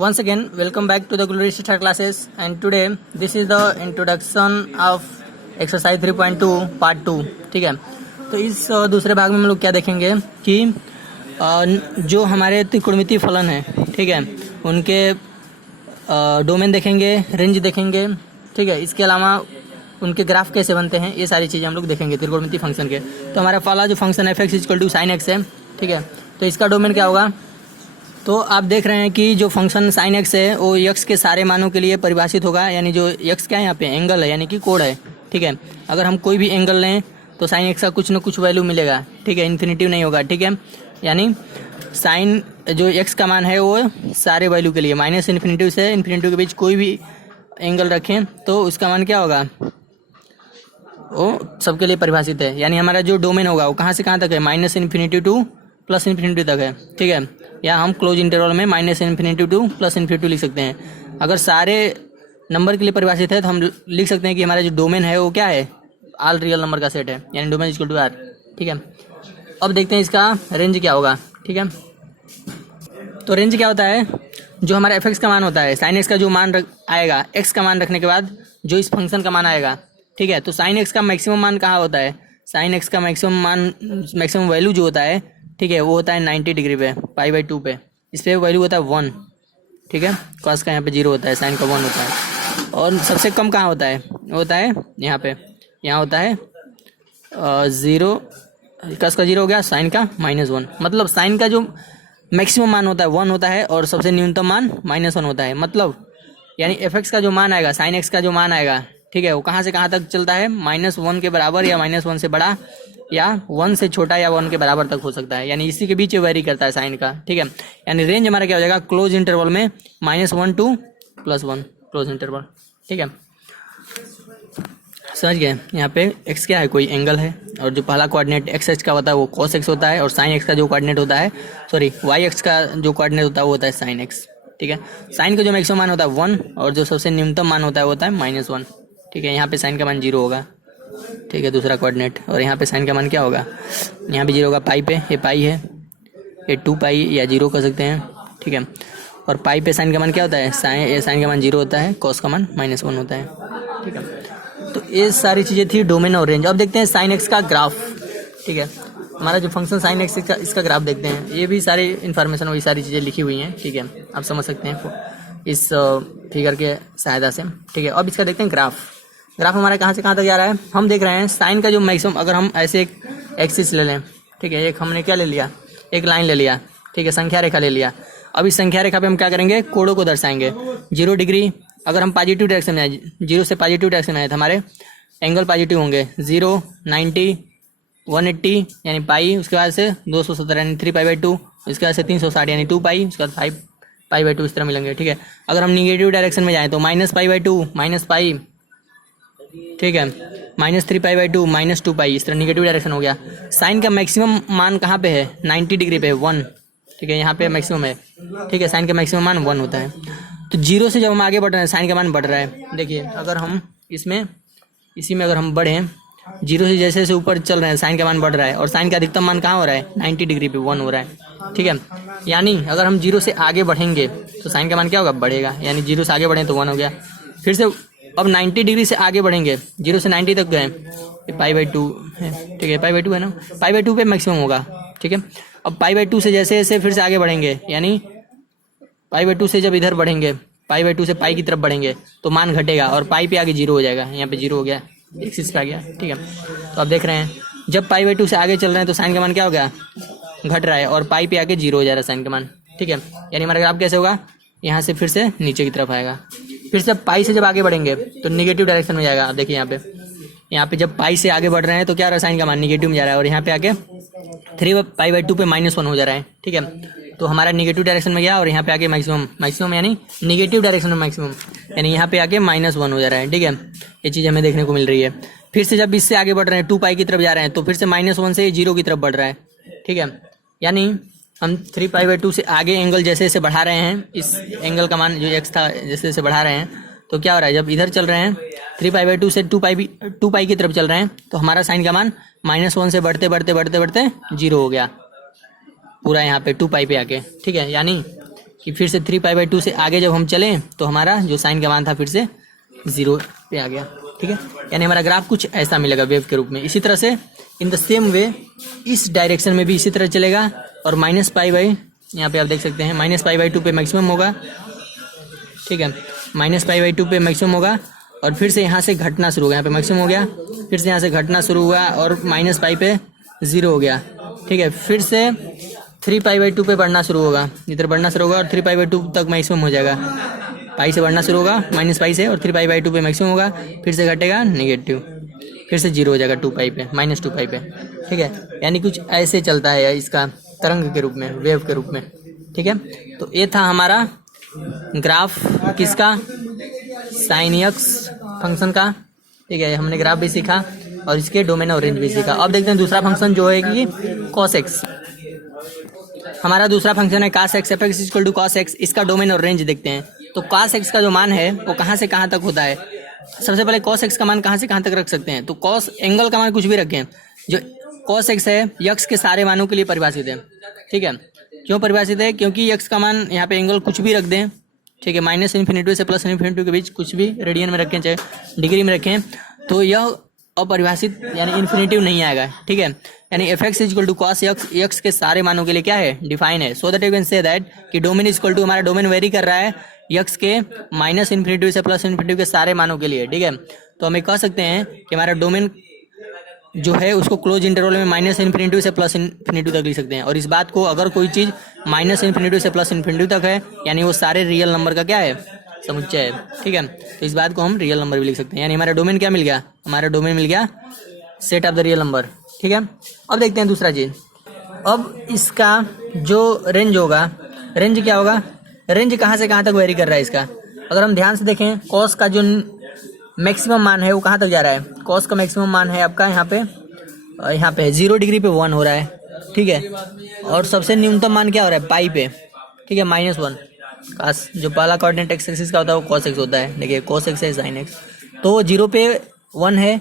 Once again, welcome back to the Glory Star classes, and today this is the introduction of exercise 3.2 part 2. ठीक है, तो इस दूसरे भाग में हम लोग क्या देखेंगे कि जो हमारे त्रिकोणमितीय फलन है, ठीक है, उनके डोमेन देखेंगे, रेंज देखेंगे, ठीक है, इसके अलावा उनके ग्राफ कैसे बनते हैं, ये सारी चीज़ें हम लोग देखेंगे त्रिकोणमितीय फंक्शन के। तो हमारा पहला जो फंक्शन है f(x = sin x) है, ठीक है, तो इसका डोमेन क्या होगा। तो आप देख रहे हैं कि जो फंक्शन sin x है वो x के सारे मानों के लिए परिभाषित होगा, यानी जो x क्या है यहाँ पे एंगल है, यानी कि कोण है, ठीक है। अगर हम कोई भी एंगल लें तो sin x का कुछ ना कुछ वैल्यू मिलेगा, ठीक है, इन्फिनिटिव नहीं होगा, ठीक है। यानी साइन जो x का मान है वो सारे वैल्यू के लिए -∞ से इन्फिनिटिव के बीच कोई भी एंगल रखें तो उसका मान क्या होगा, वो सबके लिए परिभाषित है। यानी हमारा जो डोमेन होगा वो कहाँ से कहाँ तक है, -∞ टू +∞ तक है, ठीक है। या हम क्लोज इंटरवल में -∞ टू +∞ लिख सकते हैं। अगर सारे नंबर के लिए परिभाषित है तो हम लिख सकते हैं कि हमारा जो डोमेन है वो क्या है, ऑल रियल नंबर का सेट है, यानी डोमेन = R, ठीक है। अब देखते हैं इसका रेंज क्या होगा, ठीक है। तो रेंज क्या होता है, जो हमारा f(x) का मान होता है, sin x का जो मान आएगा, x का मान रखने के बाद जो इस फंक्शन का मान आएगा, ठीक है। तो sin x का मैक्सिमम मान कहाँ होता है, sin x का मैक्सिमम वैल्यू जो होता है, ठीक है, वो होता है 90 डिग्री पे, π/2 पे। इस पर वैल्यू होता है 1, ठीक है। cos का यहाँ पे 0 होता है, sin का 1 होता है। और सबसे कम कहाँ होता है, वो होता है यहाँ पे, यहाँ होता है 0, cos का 0 हो गया, sin का -1। मतलब sin का जो मैक्सिमम मान होता है 1 होता है और सबसे न्यूनतम मान -1 होता है। मतलब यानी f(x) का जो मान आएगा, sin x का जो मान आएगा, ठीक है, वो कहाँ से कहाँ तक चलता है, -1 के बराबर या -1 से बड़ा या 1 से छोटा या 1 के बराबर तक हो सकता है। यानी इसी के बीच वेरी करता है साइन का, ठीक है। यानी रेंज हमारा क्या हो जाएगा, क्लोज इंटरवल में -1 टू +1 क्लोज इंटरवल, ठीक है। समझ गए। यहाँ पे x क्या है, कोई एंगल है, और जो पहला कोऑर्डिनेट x का होता है वो cos x होता है, और sin x का जो कोऑर्डिनेट होता है, सॉरी y x का जो कोऑर्डिनेट होता है वो होता है sin x, ठीक है। sin का जो मैक्सिमम मान होता है 1 और जो सबसे न्यूनतम मान होता है वो होता है -1, ठीक है। यहाँ पे sin का मान 0 होगा, ठीक है, दूसरा कोऑर्डिनेट। और यहाँ पे sin का मान क्या होगा, यहाँ पे 0 होगा पाई पे, ये पाई है, ये 2π या 0 कर सकते हैं, ठीक है। और पाई पे sin का मान क्या होता है, sin का मान 0 होता है, cos का मान -1 होता है, ठीक है। तो ये सारी चीज़ें थी डोमेन और रेंज। अब देखते हैं sin x का ग्राफ, ठीक है। हमारा जो फंक्शन sin x का, इसका ग्राफ देखते हैं। ये भी सारी इन्फॉर्मेशन वही सारी चीज़ें लिखी हुई हैं, ठीक है, आप समझ सकते हैं इस फिगर के सहायता से, ठीक है। अब इसका देखते हैं ग्राफ हमारा कहाँ से कहाँ तक जा रहा है। हम देख रहे हैं साइन का जो मैक्सिमम, अगर हम ऐसे एक एक्सिस ले लें, ठीक है, एक हमने क्या ले लिया, एक लाइन ले लिया, ठीक है, संख्या रेखा ले लिया। अब इस संख्या रेखा पे हम क्या करेंगे, कोणों को दर्शाएंगे। 0 डिग्री अगर हम पॉजिटिव डायरेक्शन में आए, 0 से पॉजिटिव डायरेक्शन में आए तो हमारे एंगल पॉजिटिव होंगे, 0, 90, 180 यानी पाई, उसके बाद से 270 यानी 3π/2, उसके बाद से 360 यानी 2π, उसके बाद 5π/2 इस तरह मिलेंगे, ठीक है। अगर हम निगेटिव डायरेक्शन में जाएँ तो -π/2 -π, ठीक है, -3π/2 -2π, इस तरह निगेटिव डायरेक्शन हो गया। साइन का मैक्सिमम मान कहाँ पे है, 90 डिग्री पे 1, ठीक है, यहाँ पे मैक्सिमम है, ठीक है। साइन का मैक्सिमम मान 1 होता है। तो 0 से जब हम आगे बढ़ रहे हैं साइन का मान बढ़ रहा है। देखिए अगर हम इसी में अगर हम बढ़ें, 0 से जैसे जैसे ऊपर चल रहे हैं साइन का मान बढ़ रहा है, और साइन का अधिकतम मान कहाँ हो रहा है, 90 डिग्री पे 1 हो रहा है, ठीक है। यानी अगर हम 0 से आगे बढ़ेंगे तो साइन का मान क्या होगा, बढ़ेगा, यानी 0 से आगे बढ़ें तो 1 हो गया। फिर से अब 90 डिग्री से आगे बढ़ेंगे, 0 से 90 तक गए, π/2 है, ठीक है, π/2 है ना, π/2 पे मैक्सिमम होगा, ठीक है। अब π/2 से जैसे जैसे फिर से आगे बढ़ेंगे, यानी π/2 से जब इधर बढ़ेंगे, π/2 से पाई की तरफ बढ़ेंगे तो मान घटेगा और पाई पे आगे 0 हो जाएगा, यहाँ पे 0 हो गया, एक्सिस पे आ गया, ठीक है। तो आप देख रहे हैं जब π/2 से आगे चल रहे हैं तो साइन का मान क्या हो गया, घट रहा है, और पाई पे आगे 0 हो जा रहा है साइन का मान, ठीक है। यानी हमारा ग्राफ कैसे होगा, यहाँ से फिर से नीचे की तरफ आएगा। फिर से पाई से जब आगे बढ़ेंगे तो निगेटिव डायरेक्शन में जाएगा। आप देखिए यहाँ पे जब पाई से आगे बढ़ रहे हैं तो क्या हो रहा है, साइन का मान निगेटिव में जा रहा है, और यहाँ पे आके 3π/2 पे -1 हो जा रहा है, ठीक है। तो हमारा निगेटिव डायरेक्शन में गया, और यहाँ पे आके मैक्सिमम यानी निगेटिव डायरेक्शन में मैक्सिमम, यानी यहाँ पे आके -1 हो जा रहा है, ठीक है। ये चीज़ हमें देखने को मिल रही है। फिर से जब इससे आगे बढ़ रहे हैं 2π की तरफ जा रहे हैं तो फिर से -1 से 0 की तरफ बढ़ रहा है, ठीक है। यानी हम 3π/2 से आगे एंगल जैसे जैसे बढ़ा रहे हैं, इस एंगल का मान जो x था जैसे जैसे बढ़ा रहे हैं, तो क्या हो रहा है, जब इधर चल रहे हैं 3π/2 से 2π की तरफ चल रहे हैं तो हमारा साइन का मान -1 से बढ़ते बढ़ते बढ़ते बढ़ते 0 हो गया पूरा यहाँ पे 2π पे आके, ठीक है। यानी कि फिर से 3π/2 से आगे जब हम चलें तो हमारा जो साइन का मान था फिर से 0 पे आ गया। ठीक है, यानी हमारा ग्राफ कुछ ऐसा मिलेगा वेव के रूप में। इसी तरह से इन द सेम वे इस डायरेक्शन में भी इसी तरह चलेगा और -π/, यहाँ पे आप देख सकते हैं -π/2 पे मैक्सिमम होगा। ठीक है, -π/2 पे मैक्सिमम होगा और फिर से यहाँ से घटना शुरू होगा, यहाँ पे मैक्सिमम हो गया, फिर से यहाँ से घटना शुरू हुआ और -π पे 0 हो गया। ठीक है, फिर से 3π/2 पे बढ़ना शुरू होगा, इधर बढ़ना शुरू होगा और 3π/2 तक मैक्सिमम हो जाएगा। पाई से बढ़ना शुरू होगा -π से और 3π/2 पे मैक्सिमम होगा, फिर से घटेगा नेगेटिव, फिर से 0 हो जाएगा 2π पे, -2π पे। ठीक है, यानी कुछ ऐसे चलता है इसका तरंग के रूप में, वेव के रूप में। ठीक है, तो ये था हमारा ग्राफ किसका, साइन एक्स फंक्शन का। ठीक है, हमने ग्राफ भी सीखा और इसके डोमेन और रेंज भी सीखा। अब देखते हैं दूसरा फंक्शन जो है कि कॉस एक्स। हमारा दूसरा फंक्शन है cos x, f(x = cos x)। इसका डोमेन और रेंज देखते हैं। तो cos x का जो मान है वो कहाँ से कहाँ तक होता है। सबसे पहले cos x का मान कहाँ से कहाँ तक रख सकते हैं, तो cos एंगल का मान कुछ भी रखें। जो cos x है x के सारे मानों के लिए परिभाषित है। ठीक है, क्यों परिभाषित है, क्योंकि x का मान यहाँ पे एंगल कुछ भी रख दें। ठीक है, -∞ से +∞ के बीच कुछ भी रेडियन में रखें चाहे डिग्री में रखें, तो यह अपरिभाषित यानी इन्फिनेटिव नहीं आएगा। ठीक है, यानी f(x = cos x), x के सारे मानों के लिए क्या है, डिफाइन है। So that you can say that कि डोमेन इक्वल टू, हमारा डोमेन वेरी कर रहा है x के -∞ से +∞ के सारे मानों के लिए। ठीक है, तो हम कह सकते हैं कि हमारा डोमेन जो है उसको क्लोज इंटरवल में -∞ से +∞ तक लिख सकते हैं। और इस बात को, अगर कोई चीज़ -∞ से +∞ तक है यानी वो सारे रियल नंबर का क्या है, समुच्चय है। ठीक है, तो इस बात को हम रियल नंबर भी लिख सकते हैं। यानी हमारा डोमेन क्या मिल गया, हमारा डोमेन मिल गया set of the real number. ठीक है, अब देखते हैं दूसरा चीज़। अब इसका जो रेंज होगा, रेंज क्या होगा, रेंज कहाँ से कहाँ तक वेरी कर रहा है इसका। अगर हम ध्यान से देखें, कॉस का जो मैक्सिमम मान है वो कहाँ तक जा रहा है। कॉस का मैक्सिमम मान है आपका यहाँ पे 0 डिग्री पे 1 हो रहा है। ठीक है, और सबसे न्यूनतम मान क्या हो रहा है, पाई पे। ठीक है, -1। काश जो पहला कोऑर्डिनेट एक्स एक्सिस का होता है वो cos x होता है। देखिए cos x है sin x, तो 0 पे 1 है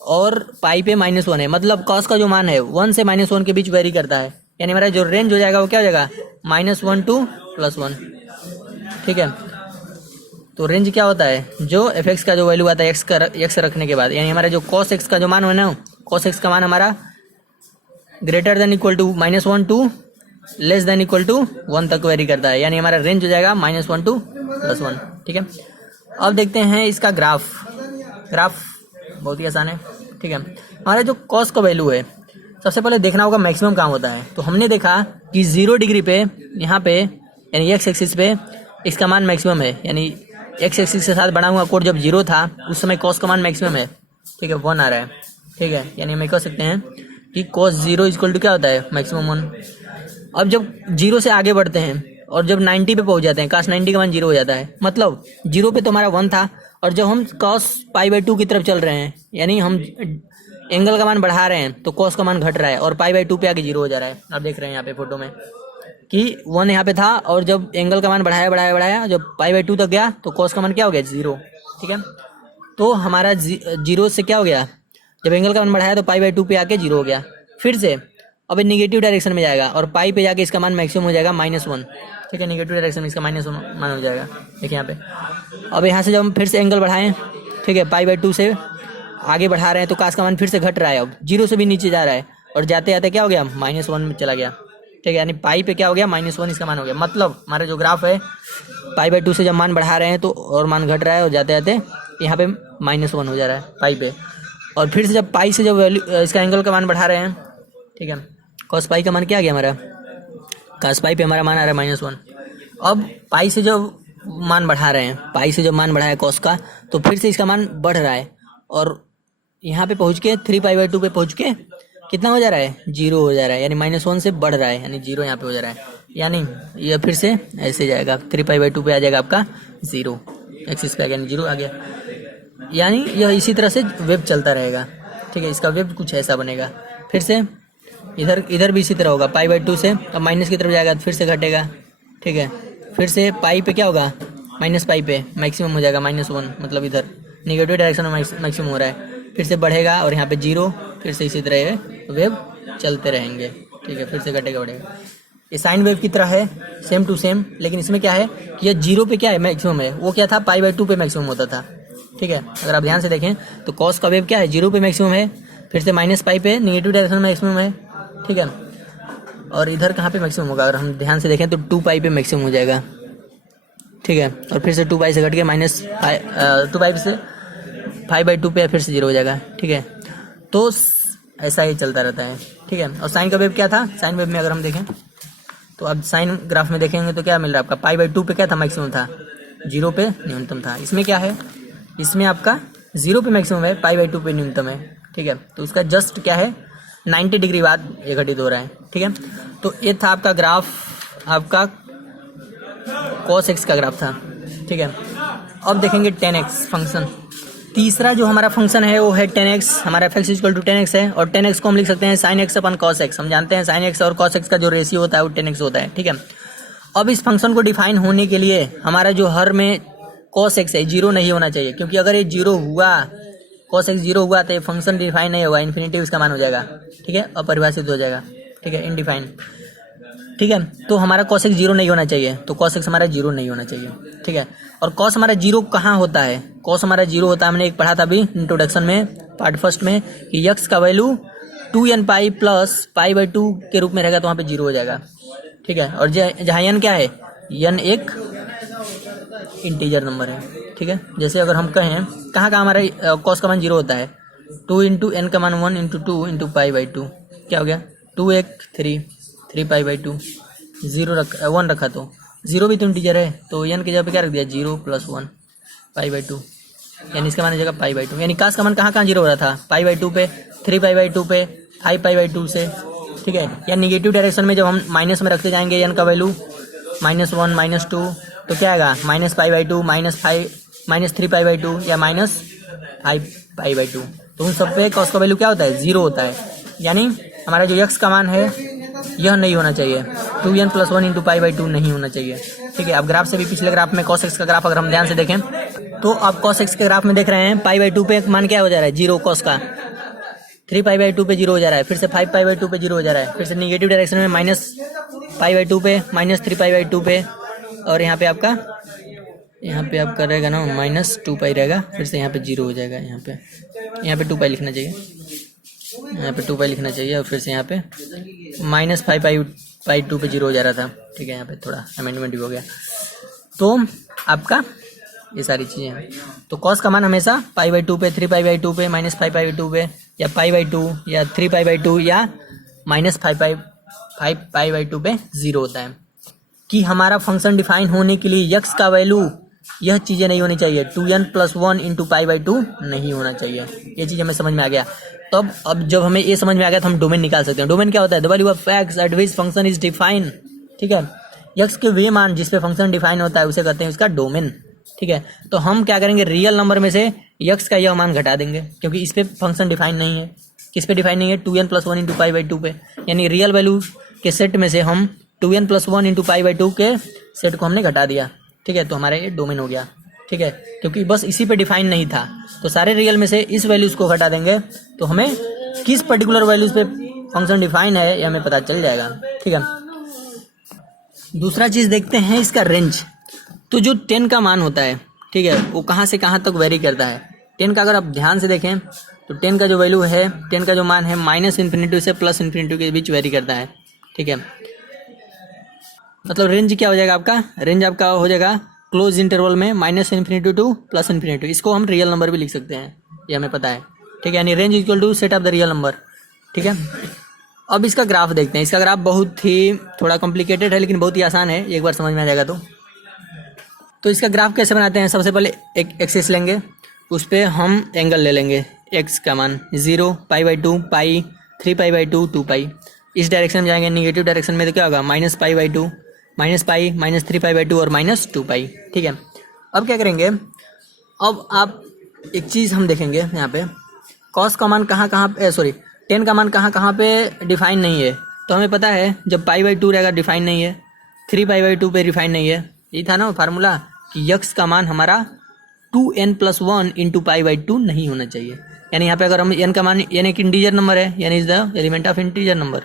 और पाई पे -1 है। मतलब cos का जो मान है 1 से -1 के बीच वेरी करता है। यानी हमारा जो रेंज हो जाएगा वो क्या हो जाएगा, -1 to +1। ठीक है, तो रेंज क्या होता है, जो f(x) का जो वैल्यू आता है x रखने के बाद, यानी हमारा जो cos x का जो मान है ना, cos x का मान हमारा greater than equal to -1 to less than equal to 1 तक वेरी करता है। यानी हमारा रेंज हो जाएगा -1 to +1। ठीक है, अब देखते हैं इसका ग्राफ बहुत ही आसान है। ठीक है, हमारा जो cos का वैल्यू है, सबसे पहले देखना होगा मैक्सिमम कहाँ होता है। तो हमने देखा कि 0 डिग्री पे यहाँ पे यानी x एक्सिस पे इसका मान मैक्सिमम है। यानी x एक्सिस के साथ बना हुआ कोड जब 0 था उस समय cos का मान मैक्सिमम है। ठीक है, 1 आ रहा है। ठीक है, यानी हम कह सकते हैं कि cos 0 = क्या होता है, मैक्सिमम 1। अब जब 0 से आगे बढ़ते हैं और जब 90 पे पहुंच जाते हैं, cos 90 का मान 0 हो जाता है। मतलब 0 पे तो हमारा 1 था और जब हम cos π/2 की तरफ चल रहे हैं, यानी हम एंगल का मान बढ़ा रहे हैं, तो cos का मान घट रहा है और π/2 पे आके 0 हो जा रहा है। आप देख रहे हैं यहाँ पे फोटो में कि 1 यहाँ पे था और जब एंगल का मान बढ़ाया जब π/2 तक गया तो cos का मान क्या हो गया, 0। ठीक है, तो हमारा 0 से क्या हो गया, जब एंगल का मान बढ़ाया तो π/2 पे आके 0 हो गया। फिर से अब नेगेटिव डायरेक्शन में जाएगा और पाई पे जाके इसका मान मैक्सिमम हो जाएगा -1। ठीक है, नेगेटिव डायरेक्शन में इसका -1 मान हो जाएगा। देखिए यहाँ पे, अब यहाँ से जब हम फिर से एंगल बढ़ाएं, ठीक है, π/2 से आगे बढ़ा रहे हैं तो cos का मान फिर से घट रहा है। अब 0 से भी नीचे जा रहा है और जाते जाते क्या हो गया, -1 में चला गया। ठीक है, यानी पाई पे क्या हो गया, -1 इसका मान हो गया। मतलब हमारा जो ग्राफ है π/2 से जब मान बढ़ा रहे हैं तो और मान घट रहा है और जाते जाते यहाँ पे -1 हो जा रहा है पाई पे। और फिर से जब पाई से जब वैल्यू इसका एंगल का मान बढ़ा रहे हैं, ठीक है, cos पाई का मान क्या आ गया हमारा, cos पाई पे हमारा मान आ रहा है -1। अब पाई से जब मान बढ़ा रहे हैं, पाई से जब मान बढ़ाया cos का, तो फिर से इसका मान बढ़ रहा है और यहाँ पे पहुँच के 3π/2 पे पहुँच के कितना हो जा रहा है, 0 हो जा रहा है। यानी -1 से बढ़ रहा है, यानी 0 यहाँ पे हो जा रहा है। यानी यह फिर से ऐसे जाएगा, 3π/2 पे आ जाएगा आपका 0, एक्सिस पे आ गया, 0 आ गया। यानी यह इसी तरह से वेव चलता रहेगा। ठीक है, इसका वेव कुछ ऐसा बनेगा। फिर से इधर भी इसी तरह होगा, π/2 से अब माइनस की तरफ जाएगा तो फिर से घटेगा। ठीक है, फिर से पाई पे क्या होगा, -पाई पे मैक्सिमम हो जाएगा -1। मतलब इधर निगेटिव डायरेक्शन में मैक्सिमम हो रहा है। फिर से बढ़ेगा और यहाँ पे 0, फिर से इसी तरह वेव चलते रहेंगे। ठीक है, फिर से घटेगा बढ़ेगा। ये साइन वेव की तरह है, सेम टू सेम, लेकिन इसमें क्या है कि ये जीरो पे क्या है मैक्सिमम है, वो क्या था π/2 पे मैक्सिमम होता था। ठीक है, अगर आप ध्यान से देखें तो कॉस का वेव क्या है, जीरो पे मैक्सिमम है, फिर से -π पे निगेटिव डायरेक्शन में मैक्सिमम है। ठीक है, और इधर कहाँ पे मैक्सिमम होगा, अगर हम ध्यान से देखें तो 2π पे मैक्सिमम हो जाएगा। ठीक है, और फिर से 2π से घट के -2π से 5/2 पे फिर से जीरो हो जाएगा। ठीक है, तो ऐसा ही चलता रहता है। ठीक है, और साइन का वेव क्या था, साइन वेव में अगर हम देखें तो अब साइन ग्राफ में देखेंगे तो क्या मिल रहा है आपका, π/2 पे क्या था मैक्सिमम था, जीरो पे न्यूनतम था। इसमें क्या है, इसमें आपका जीरो पे मैक्सिमम है, π/2 पे न्यूनतम है। ठीक है, तो उसका जस्ट क्या है 90 डिग्री बाद ये घटित हो रहा है। ठीक है, तो ये था आपका ग्राफ, आपका cos x का ग्राफ था। ठीक है, अब देखेंगे tan x फंक्शन। तीसरा जो हमारा फंक्शन है वो है tan x, हमारा f(x) = tan x है, और tan x को हम लिख सकते हैं sin x अपन cos x। हम जानते हैं sin x और cos x का जो रेशियो होता है वो tan x होता है। ठीक है, अब इस फंक्शन को डिफाइन होने के लिए हमारा जो हर में cos x है जीरो नहीं होना चाहिए, क्योंकि अगर ये जीरो हुआ, cos x जीरो हुआ तो ये फंक्शन डिफाइन नहीं होगा, इन्फिनिटिव इसका मान हो जाएगा। ठीक है, अपरिभाषित हो जाएगा। ठीक है, इनडिफाइन। ठीक है, तो हमारा cos x जीरो नहीं होना चाहिए, तो cos x हमारा जीरो नहीं होना चाहिए। ठीक है, और cos हमारा जीरो कहाँ होता है, cos हमारा जीरो होता है, हमने एक पढ़ा था अभी इंट्रोडक्शन में पार्ट फर्स्ट में कि x का वैल्यू 2n π प्लस π/2 के रूप में रहेगा तो वहाँ पे जीरो हो जाएगा। ठीक है, और जहाँ n क्या है, n एक इंटीजर नंबर है। ठीक है, जैसे अगर हम कहें कहाँ हमारा cos का मान जीरो होता है, 2 × n का मान 1 × 2 × π/2 क्या हो गया, 2 एक 3 π/2, 1 रखा तो जीरो भी तो इंटीजर है, तो n की जगह पे क्या रख दिया 0 + 1 π/2, यानी इसका मान हो जाएगा π/2। यानी cos का मान कहाँ जीरो हो रहा था, π/2 पे, 3 π/2 पे, 5 π/2 से। ठीक है, या निगेटिव डायरेक्शन में जब हम माइनस में रखते जाएंगे n का वैल्यू -1 -2 तो क्या आएगा -π/2 -5 -3 π/2 या -5 π/2, तो उन सब पे cos का वैल्यू क्या होता है, जीरो होता है। यानी हमारा जो x का मान है यह नहीं होना चाहिए, 2n + 1 × π/2 नहीं होना चाहिए। ठीक है, अब ग्राफ से भी पिछले ग्राफ में cos x का ग्राफ अगर हम ध्यान से देखें तो आप cos x के ग्राफ में देख रहे हैं π/2 पे मान क्या हो जा रहा है, जीरो cos का, 3 π/2 पे जीरो हो जा रहा है, फिर से 5 π/2 पे जीरो हो जा रहा है, फिर से निगेटिव डायरेक्शन में -π/2 पे, -3 π/2 पे, और यहाँ पे आपका रहेगा ना -2π रहेगा, फिर से यहाँ पे जीरो हो जाएगा, यहाँ पे 2π लिखना चाहिए, यहाँ पे 2π लिखना चाहिए, और फिर से यहाँ पे -5π/2 पे जीरो हो जा रहा था। ठीक है, यहाँ पे थोड़ा अमेंडमेंट भी हो गया। तो आपका ये सारी चीज़ें हैं, तो cos का मान हमेशा π/2 पे, 3 π/2 पे, -5π/2 पे, या π/2 या 3 π/2 या -5 π/2 पे जीरो होता है। कि हमारा फंक्शन डिफाइन होने के लिए x का वैल्यू यह चीज़ें नहीं होनी चाहिए, 2n + 1 × π/2 नहीं होना चाहिए। ये चीज़ हमें समझ में आ गया। तब अब जब हमें ये समझ में आ गया तो हम डोमेन निकाल सकते हैं। डोमेन क्या होता है, the value of x at which function is define. ठीक है, x के वे मान जिस पे फंक्शन डिफाइन होता है उसे कहते हैं इसका डोमेन। ठीक है, तो हम क्या करेंगे, रियल नंबर में से x का यह मान घटा देंगे, क्योंकि इस पे फंक्शन डिफाइन नहीं है। किस पे डिफाइन नहीं है, 2n + 1 × π/2 पे, यानी रियल वैल्यू के सेट में से हम 2n + 1 × π/2 के सेट को हमने घटा दिया। ठीक है, तो हमारा ये डोमेन हो गया। ठीक है, क्योंकि बस इसी पे डिफाइन नहीं था, तो सारे रियल में से इस वैल्यूज को घटा देंगे तो हमें किस पर्टिकुलर वैल्यूज पे फंक्शन डिफाइन है ये हमें पता चल जाएगा। ठीक है, दूसरा चीज़ देखते हैं इसका रेंज। तो जो 10 का मान होता है, ठीक है, वो कहाँ से कहाँ तक वेरी करता है। 10 का अगर आप ध्यान से देखें तो 10 का जो वैल्यू है, 10 का जो मान है -∞ से +∞ के बीच वेरी करता है। ठीक है, मतलब रेंज क्या हो जाएगा आपका, रेंज आपका हो जाएगा क्लोज इंटरवल में -∞ टू +∞। इसको हम रियल नंबर भी लिख सकते हैं, ये हमें पता है। ठीक है, यानी range equal to set of the real number. ठीक है, अब इसका ग्राफ देखते हैं। इसका ग्राफ बहुत ही थोड़ा कॉम्प्लिकेटेड है लेकिन बहुत ही आसान है, एक बार समझ में आ जाएगा। तो इसका ग्राफ कैसे बनाते हैं, सबसे पहले एक एक्सिस लेंगे, उस पर हम एंगल ले लेंगे, x का मान 0, π/2, π, 3 π/2, 2π। इस डायरेक्शन में जाएंगे, निगेटिव डायरेक्शन में तो क्या होगा -π/2, -π, -3 π/2 और -2π। ठीक है, अब क्या करेंगे, अब आप एक चीज़ हम देखेंगे यहाँ पे, cos का मान कहाँ 10 का मान कहाँ पे डिफाइन नहीं है। तो हमें पता है जब π/2 रहेगा डिफाइन नहीं है, 3 π/2 पे डिफाइन नहीं है। ये था ना फार्मूला कि x का मान हमारा 2n + 1 × π/2 नहीं होना चाहिए। यानी यहाँ पे अगर हम n का मान, n एक इंटीजर नंबर है, यानी is the element of integer number,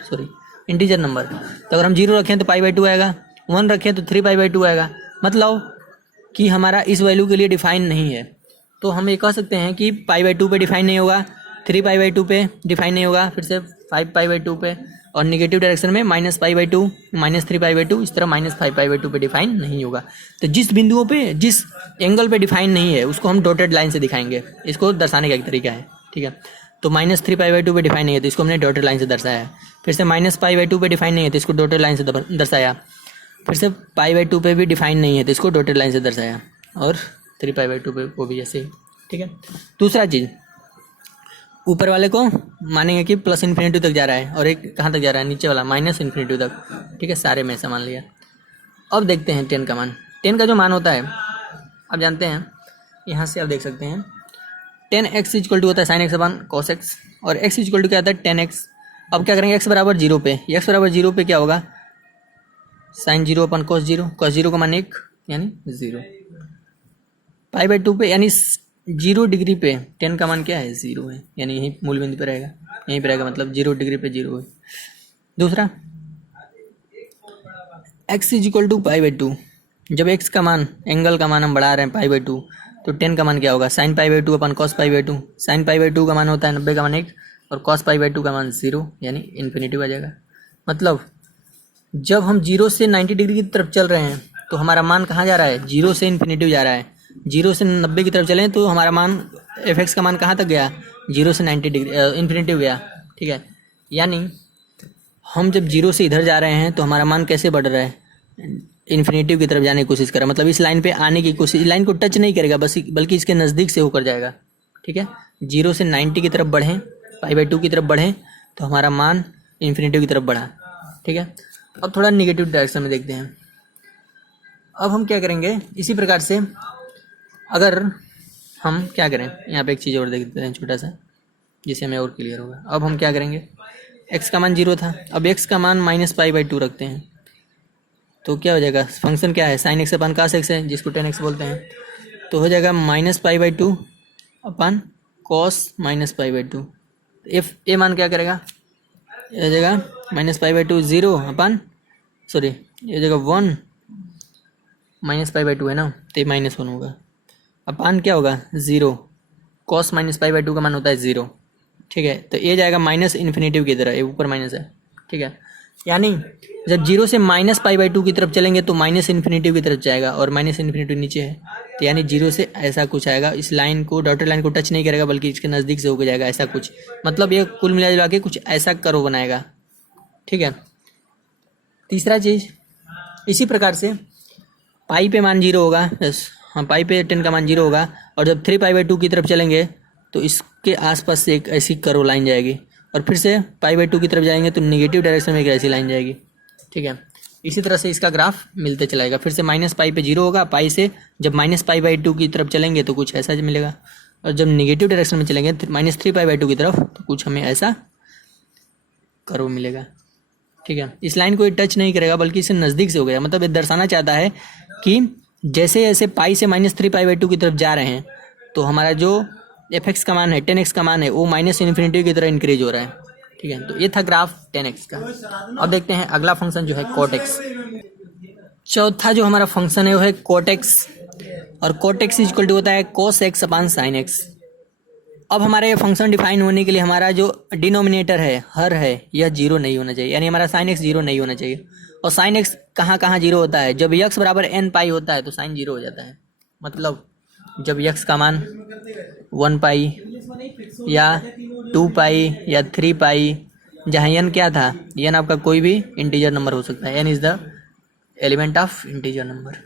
integer number. तो अगर हम 0 रखें तो π/2 आएगा, 1 रखें तो 3π/2 आएगा। मतलब कि हमारा इस वैल्यू के लिए डिफाइन नहीं है। तो हम ये कह सकते हैं कि π/2 पे डिफाइन नहीं होगा, 3π/2 पे डिफाइन नहीं होगा, फिर से 5π/2 पे, और निगेटिव डायरेक्शन में -π/2, -3π/2, इस तरह -5π/2 पे डिफाइन नहीं होगा। तो जिस बिंदुओं पे, जिस एंगल पे डिफाइन नहीं है उसको हम डॉटेड लाइन से दिखाएंगे। इसको दर्शाने का एक तरीका है, ठीक है। तो -3π/2 पे डिफाइन नहीं है तो इसको हमने डॉटेड लाइन से दर्शाया है। फिर से -π/2 पे डिफाइन नहीं है तो इसको डॉटेड लाइन से दर्शाया। फिर से π/2 पे भी डिफाइन नहीं है तो इसको डॉटेड लाइन से दर्शाया, और 3π/2 पे वो भी ऐसे ही, ठीक है। दूसरा चीज़, ऊपर वाले को मानेंगे कि +∞ तक जा रहा है, और एक कहाँ तक जा रहा है, नीचे वाला -∞ तक, ठीक है। सारे में ऐसा मान लिया। अब देखते हैं 10 का मान। 10 का जो मान होता है आप जानते हैं, यहाँ से आप देख सकते हैं 10x = होता है sin x cos x, और x = क्या आता है 10x। अब क्या करेंगे, x = 0 पे, x = 0 पे क्या होगा, sin 0 cos 0, cos 0 का मान 1 यानी 0। π/2 पे यानी 0 डिग्री पे 10 का मान क्या है, 0 है, यानी यहीं मूल बिंदु पे रहेगा, यहीं पे रहेगा, मतलब 0 डिग्री पे 0 है। दूसरा, x = π/2, जब x का मान, एंगल का मान हम बढ़ा रहे हैं π/2, तो 10 का मान क्या होगा, sin π/2 cos π/2। sin π/2 का मान होता है 90 का मान 1, और cos π/2 का मान 0, यानी इन्फिनिटी आ जाएगा। मतलब जब हम 0 से 90 डिग्री की तरफ चल रहे हैं तो हमारा मान कहाँ जा रहा है, 0 से इन्फिनिटी जा रहा है। 0 से 90 की तरफ चलें तो हमारा मान f(x) का मान कहाँ तक गया, 0 से 90 डिग्री इन्फिनिटी गया, ठीक है। यानी हम जब 0 से इधर जा रहे हैं तो हमारा मान कैसे बढ़ रहा है, इन्फिनिटी की तरफ जाने की कोशिश कर रहा है। मतलब इस लाइन पे आने की कोशिश, लाइन को टच नहीं करेगा बस, बल्कि इसके नज़दीक से होकर जाएगा, ठीक है। 0 से 90 की तरफ बढ़ें, π/2 की तरफ बढ़ें तो हमारा मान इन्फिनिटी की तरफ बढ़ा, ठीक है। अब थोड़ा निगेटिव डायरेक्शन में देखते हैं। अब हम क्या करेंगे, इसी प्रकार से अगर हम क्या करें, यहाँ पे एक चीज़ और देखते हैं छोटा सा, जिससे हमें और क्लियर होगा। अब हम क्या करेंगे, x का मान 0 था, अब x का मान -π/2 रखते हैं तो क्या हो जाएगा, फंक्शन क्या है, sin x cos x है, जिसको 10x बोलते हैं। तो हो जाएगा -π/2 cos -π/2। ए मान क्या करेगा, ये हो जाएगा -π/2 0 सॉरी ये जगह 1 -π/2 है ना, तो -1 होगा, अपान क्या होगा 0, cos -π/2 का मान होता है 0, ठीक है। तो ये जाएगा -∞ की तरह, ये ऊपर माइनस है, ठीक है। यानी जब 0 से -π/2 की तरफ चलेंगे तो -∞ की तरफ जाएगा, और -∞ नीचे है, तो यानी 0 से ऐसा कुछ आएगा, इस लाइन को, डॉटेड लाइन को टच नहीं करेगा बल्कि इसके नज़दीक से होकर जाएगा, ऐसा कुछ। मतलब ये कुल मिला जुला के कुछ ऐसा कर्व बनाएगा, ठीक है। तीसरा चीज़, इसी प्रकार से पाई पे मान 0 होगा, हाँ पाई पे 10 का मान 0 होगा, और जब 3π/2 की तरफ चलेंगे तो इसके आसपास से एक ऐसी कर्व लाइन जाएगी, और फिर से π/2 की तरफ जाएंगे तो निगेटिव डायरेक्शन में एक ऐसी लाइन जाएगी, ठीक है। इसी तरह से इसका ग्राफ मिलते चलाएगा। फिर से -π पे 0 होगा, पाई से जब -π/2 की तरफ चलेंगे तो कुछ ऐसा मिलेगा, और जब निगेटिव डायरेक्शन में चलेंगे -3π/2 की तरफ तो कुछ हमें ऐसा कर्व मिलेगा, ठीक है। इस लाइन को ये टच नहीं करेगा बल्कि इससे नज़दीक से हो गया। मतलब ये दर्शाना चाहता है कि जैसे जैसे पाई से -3π/2 की तरफ जा रहे हैं तो हमारा जो f(x) का मान है, 10x का मान है, वो -∞ की तरह इंक्रीज हो रहा है, ठीक है। तो ये था ग्राफ 10x का। अब देखते हैं अगला फंक्शन जो है cot x। चौथा जो हमारा फंक्शन है वो है cot x, और cot x = होता है cos x sin x। अब हमारा ये फंक्शन डिफाइन होने के लिए हमारा जो डिनोमिनेटर है, हर है, यह 0 नहीं होना चाहिए, यानी हमारा sin x 0 नहीं होना चाहिए। और sin x कहाँ कहाँ 0 होता है, जब x = n π होता है तो sin 0 हो जाता है। मतलब जब x का मान 1π या 2π या 3π, जहाँ n क्या था, n आपका कोई भी इंटीजर नंबर हो सकता है, n is the element of integer number.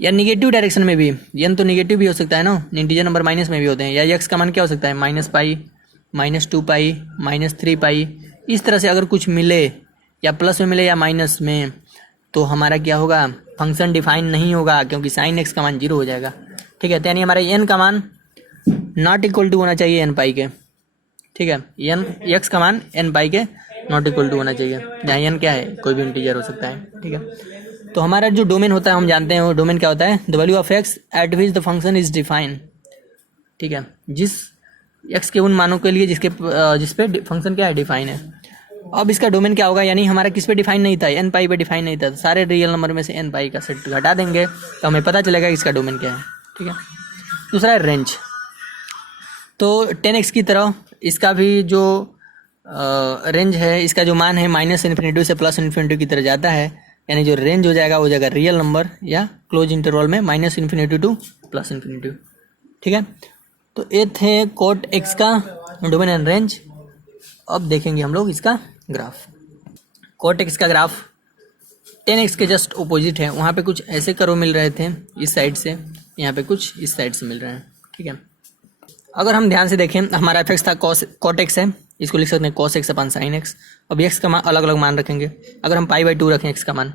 या निगेटिव डायरेक्शन में भी n तो निगेटिव भी हो सकता है ना, इंटीजर नंबर माइनस में भी होते हैं। या x का मान क्या हो सकता है, -π, -2π, -3π, इस तरह से अगर कुछ मिले, या प्लस में मिले या माइनस में, तो हमारा क्या होगा, फंक्शन डिफाइन नहीं होगा, क्योंकि sin x का मान 0 हो जाएगा, ठीक है। तो यानी हमारा n का मान नॉट इक्वल टू होना चाहिए n π के, ठीक है। x का मान n π के नॉट इक्वल टू होना चाहिए, जहाँ n क्या है, कोई भी इंटीजर हो सकता है, ठीक है। तो हमारा जो डोमेन होता है हम जानते हैं, वो डोमेन क्या होता है, the value of x eight which the function is define, ठीक है। जिस x के उन मानों के लिए जिस पे फंक्शन क्या है, डिफाइन है। अब इसका डोमेन क्या होगा, यानी हमारा किस पे डिफाइन नहीं था, एन पाई पे डिफाइन नहीं था, तो सारे रियल नंबर में से एन पाई का सेट घटा देंगे तो हमें पता चलेगा इसका डोमेन क्या है। ठीक है, दूसरा है रेंज। तो 10x की तरह इसका भी जो रेंज है, इसका जो मान है माइनस इन्फिनिटी से प्लस इन्फिनिटी की तरह जाता है, यानी जो रेंज हो जाएगा वो जाएगा रियल नंबर या क्लोज इंटरवल में minus infinity two plus infinity. ठीक है, तो ये थे कोट एक्स का डोमेन एंड रेंज। अब देखेंगे हम लोग इसका ग्राफ। कोट एक्स का ग्राफ 10x के जस्ट अपोजिट है, वहाँ पे कुछ ऐसे कर्व मिल रहे थे इस साइड से, यहाँ पे कुछ इस साइड से मिल रहे हैं। ठीक है, अगर हम ध्यान से देखें, हमारा एफ एक्स था कॉट एक्स है, इसको लिख सकते हैं cos x upon sine x. अब एक्स का मान अलग अलग मान रखेंगे, अगर हम पाई बाई 2 रखें एक्स का मान,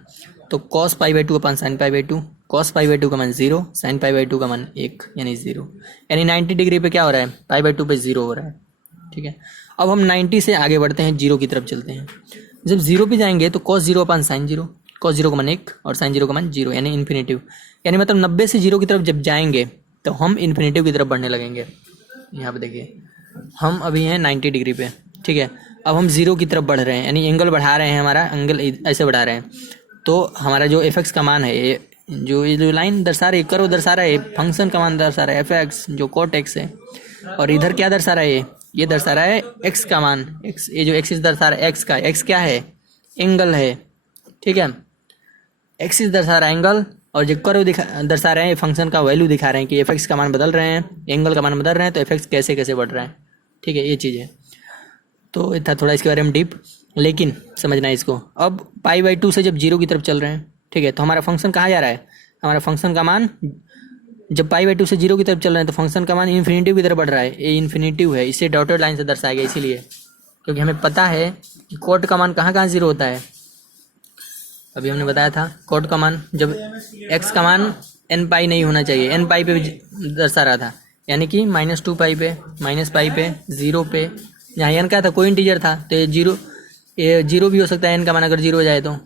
तो cos pi by 2 upon sine pi by 2, cos pi by 2 का मान 0, साइन पाई बाई 2 का मान 1 यानी 0, यानी 90 डिग्री पे क्या हो रहा है, पाई बाई 2 पे 0 हो रहा है। ठीक है, अब हम 90 से आगे बढ़ते हैं, 0 की तरफ चलते हैं। जब 0 पे जाएंगे तो कॉस 0 अपन साइन 0, कॉस 0 का मान 1 और साइन 0 का मान 0 यानी इन्फिनेटिव, यानी मतलब 90 से 0 की तरफ जब जाएंगे तो हम इन्फिनेटिव की तरफ बढ़ने लगेंगे। यहाँ पे देखिए हम अभी हैं 90 डिग्री पे। ठीक है, अब हम 0 की तरफ बढ़ रहे हैं, यानी एंगल बढ़ा रहे हैं, हमारा एंगल ऐसे बढ़ा रहे हैं, तो हमारा जो एफ एक्स का मान है, ये जो लाइन दर्शा रही है, कर्व दर्शा रहा है, फंक्शन का मान दर्शा रहा है एफ एक्स जो कोट एक्स है, और इधर क्या दर्शा रहा है, ये दर्शा रहा है एक्स का मान, एक्स, ये जो एक्सिस दर्शा रहा है एक्स का, एक्स क्या है, एंगल है। ठीक है, एक्सिस दर्शा रहा है एंगल, और जो कर्व दर्शा रहे हैं फंक्शन का वैल्यू दिखा रहे हैं कि एफ एक्स का मान बदल रहे हैं, एंगल का मान बदल रहे हैं, तो एफ एक्स कैसे कैसे बढ़ रहा है। ठीक है, ये चीज़ है, तो ये था थोड़ा इसके बारे में डीप, लेकिन समझना है इसको। अब पाई बाई 2 से जब 0 की तरफ चल रहे हैं, ठीक है, तो हमारा फंक्शन कहाँ जा रहा है, हमारा फंक्शन का मान जब पाई बाई 2 से 0 की तरफ चल रहे हैं तो फंक्शन का मान इन्फिनिटिव की तरफ बढ़ रहा है, ये इन्फिनिटिव है, इसे डॉटेड लाइन से दर्शाया गया इसीलिए, क्योंकि हमें पता है कि कोट का मान कहाँ कहाँ 0 होता है। अभी हमने बताया था कोट का मान जब एक्स का मान एन पाई नहीं होना चाहिए, एन पाई पे दर्शा रहा था, यानी कि -2 पाई पे, -पाई पे, 0 पे, जहाँ एन का था कोई इंटीजर था, तो ये जीरो भी हो सकता है, एन का मान अगर 0 हो जाए तो,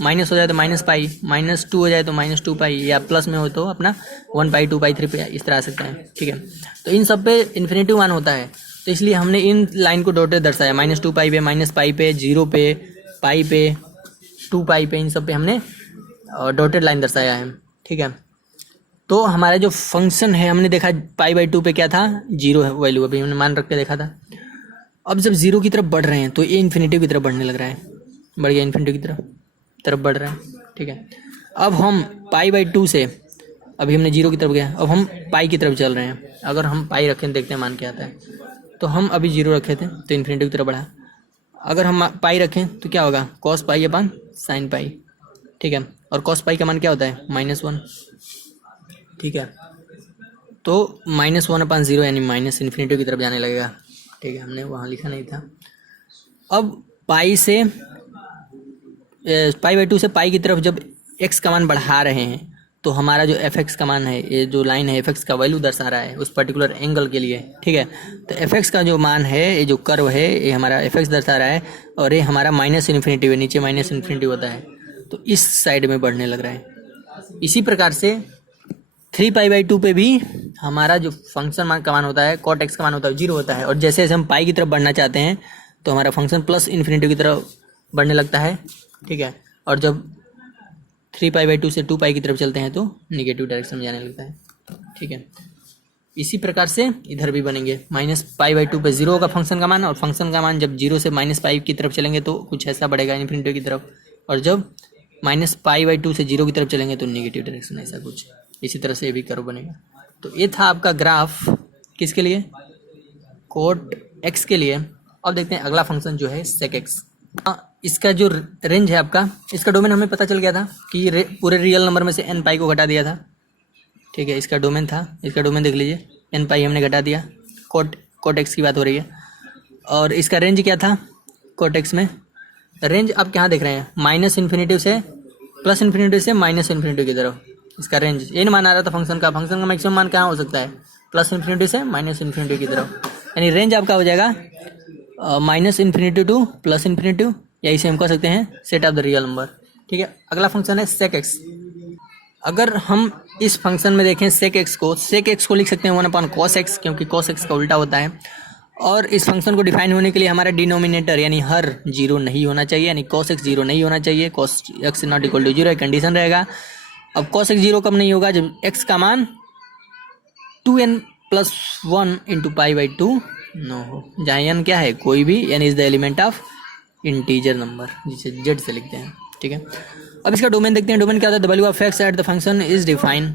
माइनस हो जाए तो माइनस पाई, -2 हो जाए तो -2 पाई, या प्लस में हो तो अपना 1 पाई 2 पाई 3 पे इस तरह आ सकता है। ठीक है, तो इन सब पे इन्फिनेटिव मान होता है, तो इसलिए हमने इन लाइन को डॉटेड दर्शाया, -2 पाई पे, -पाई पे, 0 पे, पाई पे, 2 पाई पे, इन सब पे हमने डॉटेड लाइन दर्शाया है। ठीक है, तो हमारा जो फंक्शन है हमने देखा पाई बाई 2 पे क्या था, 0 है वैल्यू, अभी हमने मान रख के देखा था। अब जब 0 की तरफ बढ़ रहे हैं तो ये इन्फिनिटिव की तरफ बढ़ने लग रहा है, बढ़ गया इन्फिनिटिव की तरफ बढ़ रहा है। ठीक है, अब हम पाई बाई 2 से, अभी हमने 0 की तरफ गया, अब हम पाई की तरफ चल रहे हैं, अगर हम पाई रखें देखते हैं मान क्या आता है, तो हम अभी 0 रखे थे तो इन्फिनिटिव की तरफ बढ़ा, अगर हम पाई रखें तो क्या होगा, कॉस पाई अपन साइन पाई। ठीक है, और कॉस पाई का मान क्या होता है, -1। ठीक है, तो -1 अपन 0 यानी माइनस इन्फिनिटिव की तरफ जाने लगेगा। ठीक है, हमने वहाँ लिखा नहीं था। अब पाई से पाई बाई 2 से पाई की तरफ जब एक्स का मान बढ़ा रहे हैं तो हमारा जो एफ एक्स का मान है, ये जो लाइन है एफ एक्स का वैल्यू दर्शा रहा है उस पर्टिकुलर एंगल के लिए। ठीक है, तो एफ एक्स का जो मान है, ये जो कर्व है, ये हमारा एफ एक्स दर्शा रहा है, और ये हमारा माइनस इन्फिनिटिव है, नीचे माइनस इन्फिनिटिव होता है, तो इस साइड में बढ़ने लग रहा है। इसी प्रकार से 3 पाई बाई 2 पे भी हमारा जो फंक्शन मान का मान होता है, कॉट एक्स का मान होता है 0 होता है, और जैसे जैसे हम पाई की तरफ बढ़ना चाहते हैं तो हमारा फंक्शन प्लस इन्फिनिटिव की तरफ बढ़ने लगता है। ठीक है, और जब 3 पाई बाई 2 से 2 पाई की तरफ चलते हैं तो निगेटिव डायरेक्शन में जाने लगता है। ठीक है, इसी प्रकार से इधर भी बनेंगे, -पाई बाई 2 पे 0 होगा फंक्शन का मान, और फंक्शन का मान जब 0 से -पाई की तरफ चलेंगे तो कुछ ऐसा बढ़ेगा इन्फिनिटिव की तरफ, और जब -पाई बाई 2 से 0 की तरफ चलेंगे तो निगेटिव डायरेक्शन, ऐसा कुछ। इसी तरह से ये भी कर्व बनेगा। तो ये था आपका ग्राफ किसके लिए, कोट एक्स के लिए। अब देखते हैं अगला फंक्शन जो है सेक एक्स। इसका जो रेंज है आपका, इसका डोमेन हमें पता चल गया था कि पूरे रियल नंबर में से एन पाई को घटा दिया था। ठीक है, इसका डोमेन था, इसका डोमेन देख लीजिए, एन पाई हमने घटा दिया, कोट एक्स की बात हो रही है। और इसका रेंज क्या था कोट एक्स में, रेंज आप क्या देख रहे हैं, माइनस इन्फिनिटिव से प्लस इन्फिनिटिव से माइनस इन्फिनिटिव की तरफ, इसका रेंज ये मान आ रहा था फंक्शन का मैक्सिमम मान कहाँ हो सकता है, प्लस इन्फिनिटी से माइनस इन्फिनिटी की तरफ, यानी रेंज आपका हो जाएगा -इन्फिनिटी टू प्लस इन्फिनिटी, या इसे हम कह सकते हैं set of the real number. ठीक है, अगला फंक्शन है सेक एक्स। अगर हम इस फंक्शन में देखें सेक एक्स को लिख सकते हैं 1/cos x, क्योंकि cos x का उल्टा होता है, और इस फंक्शन को डिफाइन होने के लिए हमारा डिनोमिनेटर यानी हर जीरो नहीं होना चाहिए, यानी cos x जीरो नहीं होना चाहिए, cos x not equal to zero condition रहेगा। अब cos x जीरो कब नहीं होगा? जब x का मान 2n+1 into pi by two नो हो, जहाँ n क्या है? कोई भी, n is the element of integer number, जिसे z से लिखते हैं। ठीक है, अब इसका डोमेन देखते हैं। डोमेन क्या होता है? Value of x at the function is define.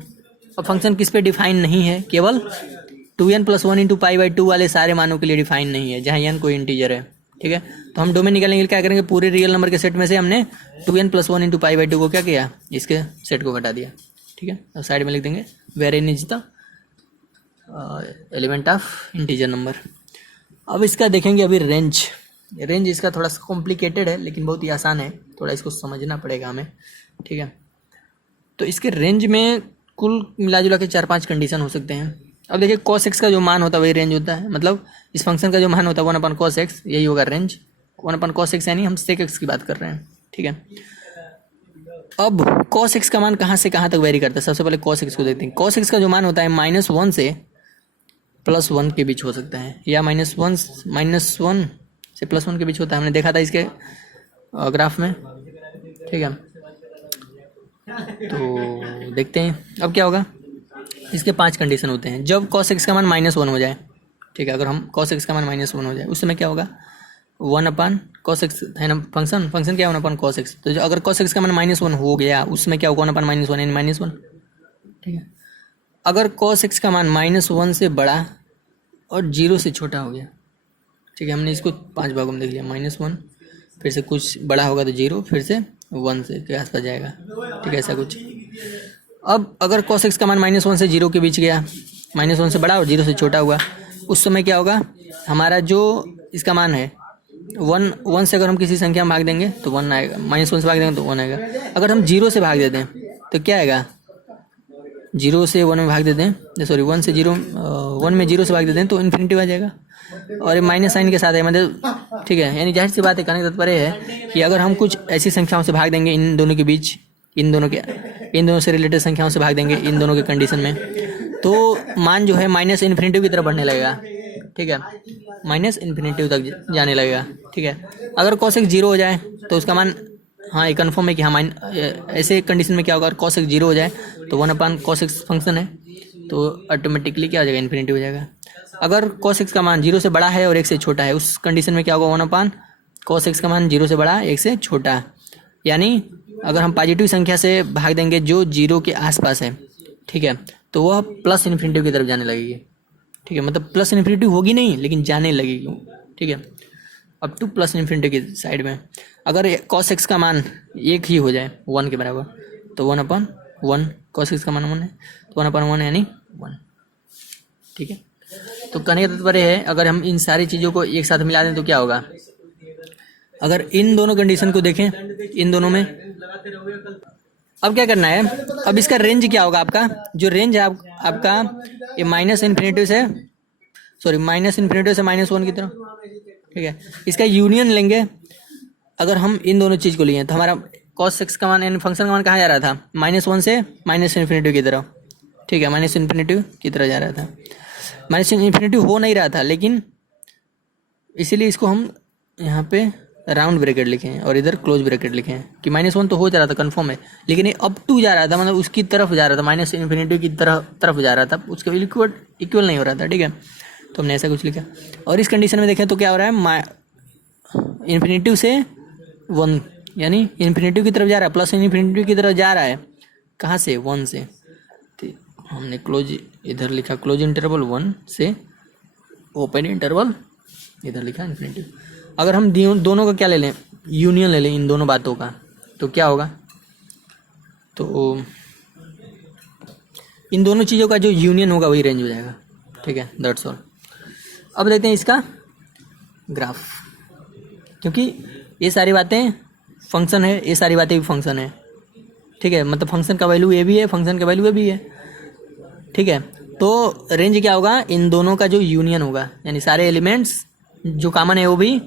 अब फंक्शन किस पे डिफाइन नहीं है? केवल 2n+1 into pi by to वाले सारे मानों के लिए डिफाइन नहीं है, जहाँ n कोई इंटीजर है। ठीक है, तो हम डोमेन निकालने के लिए क्या करेंगे? पूरे रियल नंबर के सेट में से हमने 2n+1 into pi by to को क्या किया? इसके सेट को घटा दिया। ठीक है, तो साइड में लिख देंगे where n is the element of integer number. अब इसका देखेंगे अभी रेंज इसका थोड़ा सा कॉम्प्लिकेटेड है, लेकिन बहुत ही आसान है, थोड़ा इसको समझना पड़ेगा हमें। ठीक है, तो इसके रेंज में कुल मिला जुला के 4-5 कंडीशन हो सकते हैं। अब देखिए cos x का जो मान होता है वही रेंज होता है, मतलब इस फंक्शन का जो मान होता है 1/cos x, यही होगा रेंज। 1/cos x यानी हम sec x की बात कर रहे हैं। ठीक है, अब cos x का मान कहाँ से कहाँ तक वेरी करता है? सबसे पहले cos x को देखते हैं। cos x का जो मान होता है -1 से +1 के बीच हो सकता है, या -1 से +1 के बीच होता है। हमने देखा था इसके ग्राफ में। ठीक है, तो देखते हैं अब क्या होगा। इसके 5 कंडीशन होते हैं। जब cos x का मान -1 हो जाए, ठीक है, अगर हम cos x का मान -1 हो जाए, उस समय क्या होगा? 1/cos x है ना, फंक्शन क्या है? 1/cos x। तो अगर cos x का मान -1 हो गया, उसमें क्या होगा? 1/-1 यानी -1। ठीक है, अगर cos x का मान -1 से बड़ा और 0 से छोटा हो गया, ठीक है, हमने इसको 5 भागों में देख लिया। -1, फिर से कुछ बड़ा होगा तो 0, फिर से 1 से के आसपास जाएगा। ठीक है, ऐसा कुछ। अब अगर cos x का मान -1 से 0 के बीच गया, -1 से बड़ा और 0 से छोटा हुआ, उस समय क्या होगा? हमारा जो इसका मान है 1 से अगर हम किसी संख्या में भाग देंगे तो 1 आएगा, -1 से भाग देंगे तो 1 आएगा। अगर हम 0 से भाग देते हैं तो क्या आएगा? 0 से 1 में भाग देते हैं, सॉरी 1 से 0 1 में 0 से भाग देते हैं तो इन्फिनिटी आ जाएगा, और ये माइनस साइन के साथ है, मतलब ठीक है। यानी जाहिर सी बात है, कहने का तात्पर्य है कि अगर हम कुछ ऐसी संख्याओं से भाग देंगे इन दोनों के बीच, इन दोनों से रिलेटेड संख्याओं से भाग देंगे इन दोनों के कंडीशन में, तो मान जो है माइनस इन्फिनिटी की तरफ बढ़ने लगेगा। ठीक है, माइनस इन्फिनिटी तक जाने लगेगा। ठीक है, अगर cos x 0 हो जाए तो उसका मान, हाँ ये कन्फर्म है कि हाँ ऐसे कंडीशन में क्या होगा? cos x 0 हो जाए तो 1/cos x फंक्शन है तो ऑटोमेटिकली क्या हो जाएगा? इन्फिनिटी हो जाएगा। अगर cos x का मान 0 से बड़ा है और 1 से छोटा है, उस कंडीशन में क्या होगा? 1/cos x का मान 0 से बड़ा 1 से छोटा, यानी अगर हम पॉजिटिव संख्या से भाग देंगे जो 0 के आसपास है, ठीक है, तो वह प्लस इन्फिनिटी की तरफ जाने लगेगी। ठीक है, मतलब प्लस इन्फिनिटी होगी नहीं, लेकिन जाने लगेगी। ठीक है, अप टू प्लस इन्फिनिटी की साइड में। अगर cos x का मान 1 ही हो जाए 1 के बराबर, तो 1/1, cos x का मान 1 है तो 1/1 यानी 1। ठीक है, तो कहने का तात्पर्य है अगर हम इन सारी चीज़ों को एक साथ मिला दें तो क्या होगा? अगर इन दोनों कंडीशन को देखें, इन दोनों में अब क्या करना है? अब इसका रेंज क्या होगा? आपका जो रेंज है आपका ये माइनस इन्फिनिटी से -1 की तरफ। ठीक है, इसका यूनियन लेंगे। अगर हम इन दोनों चीज़ को लिए तो हमारा cos x का मान, यानी फंक्शन का मान कहाँ जा रहा था? -1 से -इन्फिनिटी की तरफ। ठीक है, -इन्फिनिटी की तरफ जा रहा था, -इन्फिनिटी हो नहीं रहा था, लेकिन इसीलिए इसको हम यहाँ पे राउंड ब्रैकेट लिखे हैं और इधर क्लोज ब्रैकेट लिखे हैं कि -1 तो हो जा रहा था, कंफर्म है, लेकिन ये अप टू जा रहा था, मतलब उसकी तरफ जा रहा था, -इन्फिनिटी की तरफ जा रहा था, उसके इक्वल नहीं हो रहा था। ठीक है, तो हमने ऐसा कुछ लिखा। और इस कंडीशन में देखें तो क्या हो रहा है? इन्फिनिटी से 1, यानी इन्फिनिटी की तरफ जा रहा है, प्लस इन्फिनिटी की तरफ जा रहा है। कहाँ से? 1 से। तो हमने क्लोज इधर लिखा, क्लोज इंटरवल 1 से ओपन इंटरवल इधर लिखा इन्फिनिटी। अगर हम दोनों का क्या ले लें? यूनियन ले लें इन दोनों बातों का, तो क्या होगा? तो इन दोनों चीज़ों का जो यूनियन होगा वही रेंज हो जाएगा। ठीक है, दैट्स ऑल। अब देखते हैं इसका ग्राफ, क्योंकि ये सारी बातें फंक्शन है, ये सारी बातें भी फंक्शन है। ठीक है, मतलब फंक्शन का वैल्यू ये भी है, फंक्शन का वैल्यू ये भी है। ठीक है, तो रेंज क्या होगा? इन दोनों का जो यूनियन होगा, यानी सारे एलिमेंट्स जो कॉमन है वो भी,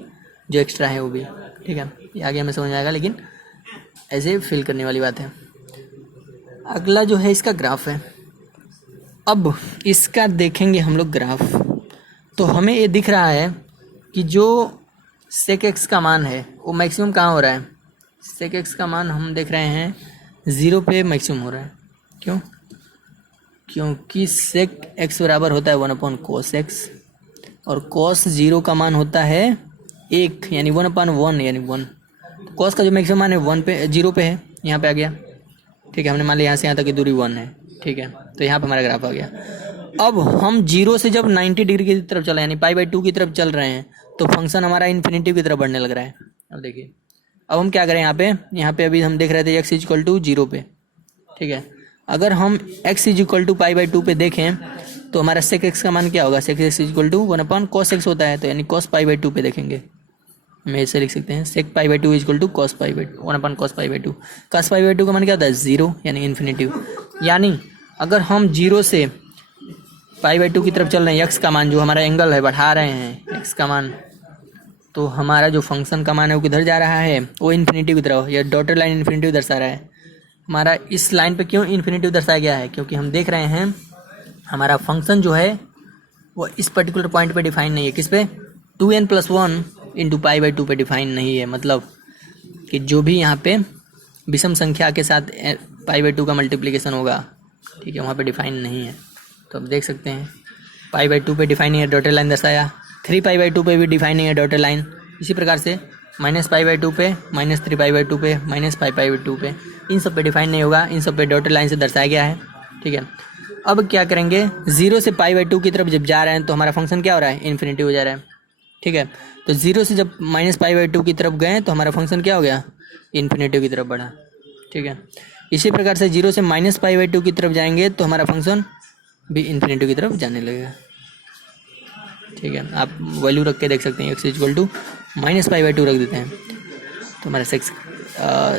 जो एक्स्ट्रा है वो भी। ठीक है, ये आगे हमें समझ में आएगा, लेकिन ऐसे फिल करने वाली बात है। अगला जो है इसका ग्राफ है। अब इसका देखेंगे हम लोग ग्राफ। तो हमें ये दिख रहा है कि जो सेक एक्स का मान है वो मैक्सिमम कहाँ हो रहा है। सेक एक्स का मान हम देख रहे हैं 0 पे मैक्सिमम हो रहा है। क्यों? क्योंकि सेक एक्स बराबर होता है 1/cos x और cos 0 का मान होता है 1 यानी 1/1 यानी 1। cos का जो मैक्सिमम मान है 1 पे 0 पे है, यहाँ पे आ गया। ठीक है, हमने मान लिया यहाँ से यहाँ तक की दूरी 1 है। ठीक है, तो यहाँ पे हमारा ग्राफ आ गया। अब हम 0 से जब 90 डिग्री की तरफ चला यानी π/2 की तरफ चल रहे हैं तो फंक्शन हमारा इन्फिनिटी की तरफ बढ़ने लग रहा है। अब देखिए, अब हम क्या करें यहाँ पे अभी हम देख रहे थे x = 0 पे। ठीक है, अगर हम x = π/2 पे देखें तो हमारा sec x का मान क्या होगा। sec x = 1/cos x होता है, तो यानी cos π/2 पे देखेंगे। हम ऐसे लिख सकते हैं sec π/2 = cos π/2 1/cos π/2। cos π/2 का मान क्या होता है 0 यानी इन्फिनिटी। यानी अगर हम 0 से π/2 की तरफ चल रहे हैं, x का मान जो हमारा एंगल है बढ़ा रहे हैं x का मान, तो हमारा जो फंक्शन का मान है वो किधर जा रहा है, वो इन्फिनिटी की तरफ। या डॉटेड लाइन इन्फिनिटी दर्शा रहा है। हमारा इस लाइन पे क्यों इन्फिनिटी दर्शाया गया है, क्योंकि हम देख रहे हैं हमारा फंक्शन जो है वो इस पर्टिकुलर पॉइंट पे डिफाइन नहीं है। किस पे? 2n + 1 × π/2 पे डिफाइन नहीं है। मतलब कि जो भी यहाँ पे विषम संख्या के साथ π/2 का मल्टीप्लिकेशन होगा, ठीक है, वहाँ पे डिफाइन नहीं है। तो अब देख सकते हैं π/2 पे डिफाइन नहीं है, डॉटेड लाइन दर्शाया। 3π/2 पे भी डिफाइन नहीं है, डॉटेड लाइन। इसी प्रकार से -π/2 पे, -3π/2 पे, -5π/2 पे, इन सब पे डिफाइन नहीं होगा, इन सब पे डॉटेड लाइन से दर्शाया गया है। ठीक है, अब क्या करेंगे, 0 से π/2 की तरफ जब जा रहे हैं तो हमारा फंक्शन क्या हो रहा है, इन्फिनिटी हो जा रहा है। ठीक है, तो 0 से जब -π/2 की तरफ गए तो हमारा फंक्शन क्या हो गया, इन्फिनिटी की तरफ बढ़ा। ठीक है, इसी प्रकार से 0 से -π/2 की तरफ जाएंगे तो हमारा फंक्शन भी इन्फिनिटी की तरफ जाने लगेगा। ठीक है, आप वैल्यू रख के देख सकते हैं, x = -π/2 रख देते हैं तो हमारा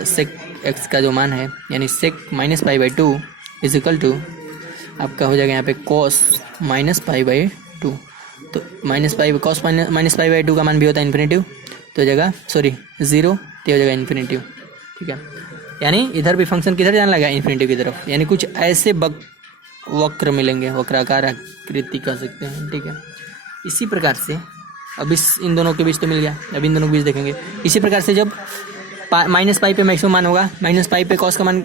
sec x का जो मान है यानी sec -π/2 = आपका हो जाएगा यहाँ पे cos -π/2। तो cos -π/2 का मान भी होता है इन्फिनिटी, तो हो जाएगा 0, तो हो जाएगा इन्फिनिटी। ठीक है, यानी इधर भी फंक्शन किधर जाने लगा, इन्फिनिटी की तरफ। यानी कुछ ऐसे वक्र मिलेंगे, वक्राकार आकृति कह सकते हैं। ठीक है, इसी प्रकार से अब इन दोनों के बीच तो मिल गया, अब इन दोनों के बीच देखेंगे। इसी प्रकार से जब -π पे मैक्सिमम मान होगा, -π पे cos का मान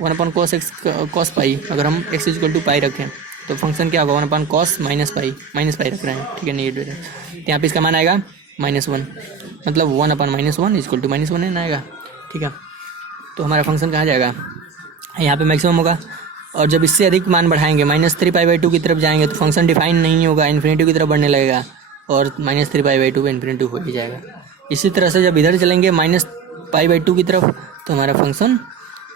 1/cos x cos π, अगर हम x = π रखें तो फंक्शन क्या होगा, 1/cos -π रख रहे हैं। ठीक है, नहीं तो यहाँ पे इसका मान आएगा -1, मतलब 1/-1 = -1 आएगा। ठीक है, तो हमारा फंक्शन कहाँ जाएगा, यहाँ पे मैक्सिमम होगा। और जब इससे अधिक मान बढ़ाएंगे, -3π/2 की तरफ जाएंगे तो फंक्शन डिफाइन नहीं होगा, इन्फिनिटी की तरफ बढ़ने लगेगा और -3π/2 पे इन्फिनिटी हो ही जाएगा। इसी तरह से जब इधर चलेंगे -π/2 की तरफ तो हमारा फंक्शन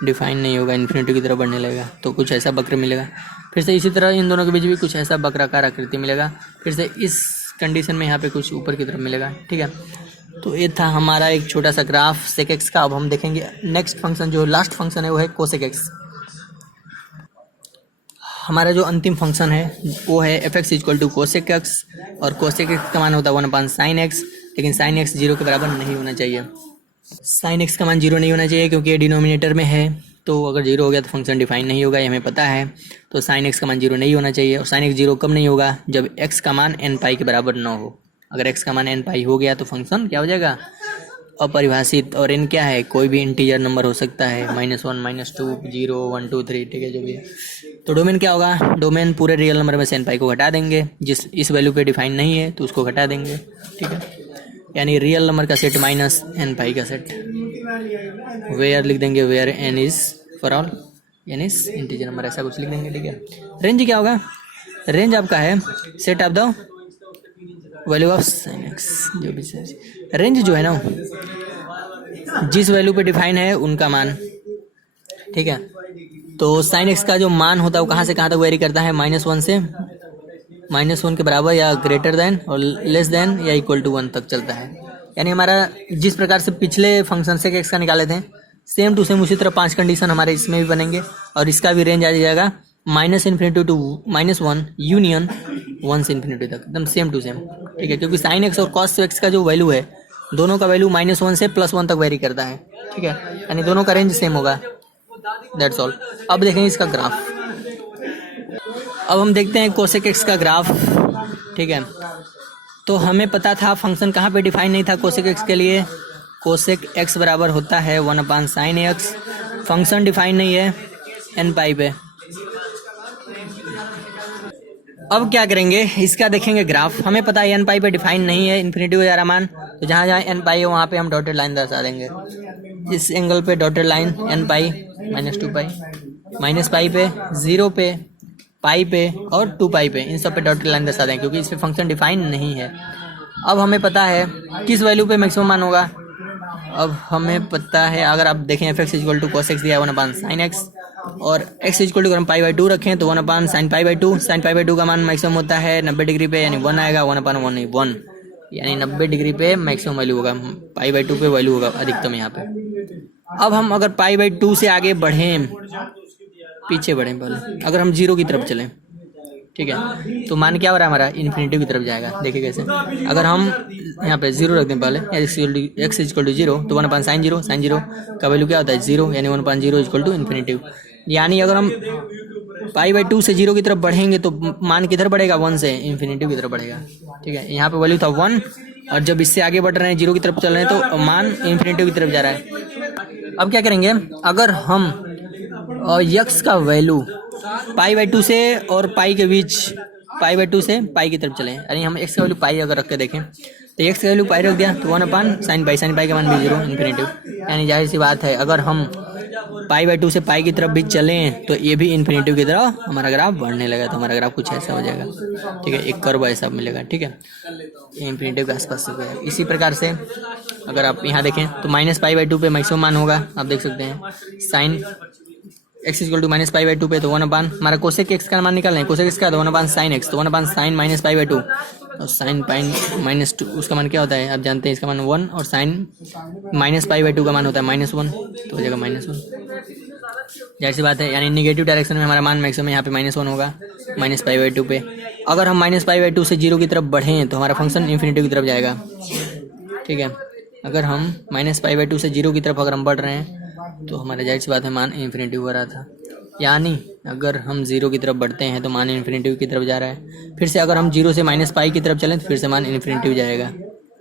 डिफाइन नहीं होगा, इन्फिनिटी की तरफ बढ़ने लगेगा, तो कुछ ऐसा वक्र मिलेगा। फिर से इसी तरह इन दोनों के बीच भी कुछ ऐसा वक्राकार आकृति मिलेगा। फिर से इस कंडीशन में यहाँ पे कुछ ऊपर की तरफ मिलेगा। ठीक है, तो ये था हमारा एक छोटा सा ग्राफ sec x का। अब हम देखेंगे नेक्स्ट फंक्शन, जो लास्ट फंक्शन है वो है cosec x। हमारा जो अंतिम फंक्शन है वो है f(x) = cosec x और cosec x का मान होता है 1/sin x, लेकिन sin x 0 के बराबर नहीं होना चाहिए। sin x का मान 0 नहीं होना चाहिए क्योंकि ये डिनोमिनेटर में है, तो अगर 0 हो गया तो फंक्शन डिफाइन नहीं होगा, ये हमें पता है। तो sin x का मान 0 नहीं होना चाहिए। और sin x 0 कब नहीं होगा, जब x का मान n π के बराबर न हो। अगर x का मान n π हो गया तो फंक्शन क्या हो जाएगा, अपरिभाषित। और n क्या है, कोई भी इंटीजर नंबर हो सकता है, -1 -2 0 1 2 3, ठीक है, जो भी है। तो डोमेन क्या होगा, डोमेन पूरे रियल नंबर में से n π को घटा देंगे, जिस इस वैल्यू पे डिफाइन नहीं है तो उसको घटा देंगे। ठीक है, यानी रियल नंबर का सेट माइनस n π का सेट। वेयर लिख देंगे, where n is for all, n is integer number, ऐसा कुछ लिख देंगे। ठीक है, रेंज क्या होगा, रेंज आपका है set of the value of sin x, जो भी रेंज जो है ना, जिस वैल्यू पे डिफाइन है उनका मान। ठीक है, तो sin x का जो मान होता है वो कहाँ से कहाँ तक वेरी करता है, -1 से -1 के बराबर या ग्रेटर देन और लेस देन या इक्वल टू 1 तक चलता है। यानी हमारा जिस प्रकार से पिछले फंक्शन से x का निकाले थे, सेम टू सेम उसी तरह 5 कंडीशन हमारे इसमें भी बनेंगे और इसका भी रेंज आ जाएगा -∞ टू -1 यूनियन 1 से इन्फिनिटी तक, एकदम सेम टू सेम। ठीक है, क्योंकि sin x और cos x का जो वैल्यू है, दोनों का वैल्यू -1 से +1 तक वेरी करता है। ठीक है, यानी दोनों का रेंज सेम होगा, दैट्स ऑल। अब देखेंगे इसका ग्राफ। अब हम देखते हैं कोसेक एक्स का ग्राफ। ठीक है, तो हमें पता था फंक्शन कहाँ पे डिफाइन नहीं था कोसेक एक्स के लिए। कोसेक एक्स बराबर होता है 1/sin एक्स। फंक्शन डिफाइन नहीं है एन पाई पे। अब क्या करेंगे, इसका देखेंगे ग्राफ। हमें पता है एन पाई पे डिफाइन नहीं है, इन्फिनिटी हो जा रहा मान, तो जहाँ जहाँ एन पाई है वहाँ पे हम डॉटेड लाइन दर्शा देंगे। इस एंगल पे डॉटेड लाइन एन पाई -2 पाई, माइनस पाई पे, 0 पे, पाई पे और 2 पाई पे, इन सब पे डॉटेड लाइन दर्शा देंगे क्योंकि इस पे फंक्शन डिफाइन नहीं है। अब हमें पता है किस वैल्यू पे मैक्सिमम मान होगा। अब हमें पता है, अगर आप देखें f x equal to cos x दिया 1/sin एक्स, और एक्स इक्वल टू अगर हम π/2 रखें तो 1/sin π/2। sin π/2 का मान मैक्सिमम होता है 90 डिग्री पे, यानी 1 आएगा। 1/1 यानी 90 डिग्री पे मैक्सिमम वैल्यू होगा, π/2 पे वैल्यू होगा अधिकतम यहाँ पे। अब हम अगर π/2 से आगे बढ़ें, पीछे बढ़ें पहले, अगर हम 0 की तरफ चलें, ठीक है, तो मान क्या हो रहा है हमारा, इन्फिनिटी की तरफ जाएगा। देखिए कैसे, अगर हम यहाँ पे 0 रख दें पहले, एक्स इक्वल टू 0, तो 1/sin 0, sin 0 का वैल्यू क्या होता है 0, यानी 1/0 इक्वल टू इन्फिनिटी। यानी अगर हम π/2 से 0 की तरफ बढ़ेंगे तो मान किधर बढ़ेगा, 1 से इन्फिनिटी की तरफ बढ़ेगा। ठीक है, यहाँ पे वैल्यू था 1, और जब इससे आगे बढ़ रहे हैं 0 की तरफ चल रहे हैं तो मान इन्फिनिटी की तरफ जा रहा है। अब क्या करेंगे, अगर हम यक्स का वैल्यू π/2 से और पाई के बीच, π/2 से पाई की तरफ चलें, यानी हम एक्स का वैल्यू पाई अगर रख के देखें तो एक्स का वैल्यू पाई रख दिया तो 1/sin पाई का मान भी 0 इन्फिनिटी। यानी जाहिर सी बात है, अगर हम π/2 से पाई की तरफ भी चलें तो ये भी इन्फिनिटी की तरफ हमारा ग्राफ बढ़ने लगा, तो हमारा ग्राफ कुछ ऐसा हो जाएगा। ठीक है, एक कर्व ऐसा मिलेगा। ठीक है, इन्फिनिटी के आसपास से। इसी प्रकार से अगर आप यहाँ देखें तो -π/2 पे मैक्सिमम मान होगा, आप देख सकते हैं। साइन एक्स इक्वल टू -π/2 पे तो 1 हमारा कोसेक एक्स का मान निकालना है। कोसेक एक्स का 1/sin एक्स, तो 1/sin -π/2 और sin पाइन -2, उसका मान क्या होता है आप जानते हैं, इसका मान 1, और sin -π/2 का मान होता है -1, तो हो जाएगा -1। जाहिर सी बात है, यानी निगेटिव डायरेक्शन में हमारा मान मैक्सिमम यहाँ पे -1 होगा, -π/2 पे। अगर हम -π/2 से 0 की तरफ बढ़ें तो हमारा फंक्शन इन्फिनिटी की तरफ जाएगा। ठीक है, अगर हम -π/2 से 0 की तरफ अगर हम बढ़ रहे हैं तो हमारा जाहिर सी बात है मान इन्फिनिटी हो रहा था। यानी अगर हम 0 की तरफ बढ़ते हैं तो मान इन्फिनिटी की तरफ जा रहा है। फिर से अगर हम 0 से -π की तरफ चलें तो फिर से मान इन्फिनिटी हो जाएगा।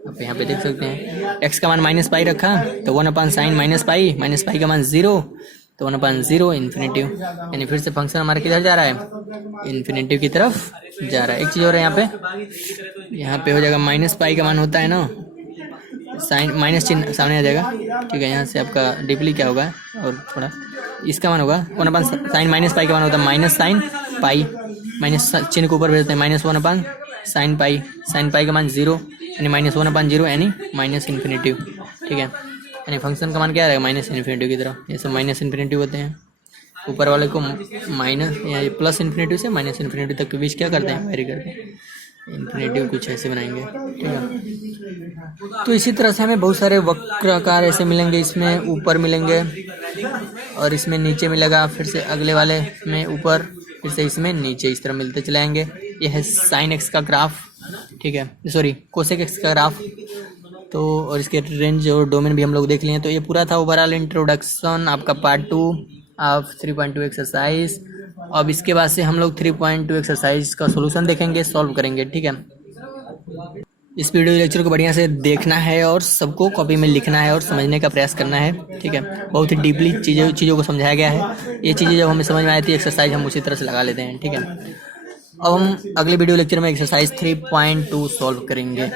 आप यहाँ पे देख सकते हैं, x का मान -π रखा तो 1/sin -π का मान 0, तो 1/0 इन्फिनिटी। यानी फिर से फंक्शन हमारा किधर जा रहा है, इन्फिनिटी की तरफ जा रहा है। एक चीज़ हो रहा है यहाँ पे हो जाएगा -π का मान होता है ना, साइन माइनस चिन्ह सामने आ जाएगा। ठीक है, यहाँ से आपका डीपली क्या होगा, और थोड़ा इसका मान होगा 1/sin -π का मान होता है -sin पाई, माइनस चिन्ह को ऊपर भेजते हैं, -1/sin पाई, sin पाई का मान 0, यानी -1/0, यानी -इन्फिनिटी। ठीक है, यानी फंक्शन का मान क्या रहेगा, -इन्फिनिटी की तरफ। ये सब -इन्फिनिटी होते हैं, ऊपर वाले को माइनस या +इन्फिनिटी से -इन्फिनिटी तक के बीच क्या करते हैं, वेरी करते हैं, इन्फिनिटी कुछ ऐसे बनाएंगे। ठीक है, तो इसी तरह से हमें बहुत सारे वक्राकार ऐसे मिलेंगे, इसमें ऊपर मिलेंगे और इसमें नीचे मिलेगा, फिर से अगले वाले में ऊपर, फिर से इसमें नीचे, इस तरह मिलते चले आएंगे। ये है साइन एक्स का ग्राफ। ठीक है, सॉरी कोसेक एक्स का ग्राफ। तो और इसके रेंज और डोमेन भी हम लोग देख लिए। तो ये पूरा था ओवरऑल इंट्रोडक्शन आपका पार्ट 2 ऑफ 3.2 एक्सरसाइज। अब इसके बाद से हम लोग 3.2 एक्सरसाइज का सॉल्यूशन देखेंगे, सॉल्व करेंगे। ठीक है, इस वीडियो लेक्चर को बढ़िया से देखना है और सबको कॉपी में लिखना है और समझने का प्रयास करना है। ठीक है, बहुत ही डीपली चीज़ों को समझाया गया है। ये चीज़ें जब हमें समझ में आई थी एक्सरसाइज हम उसी तरह से लगा लेते हैं। ठीक है, अब हम अगले वीडियो लेक्चर में एक्सरसाइज 3.2 सॉल्व करेंगे।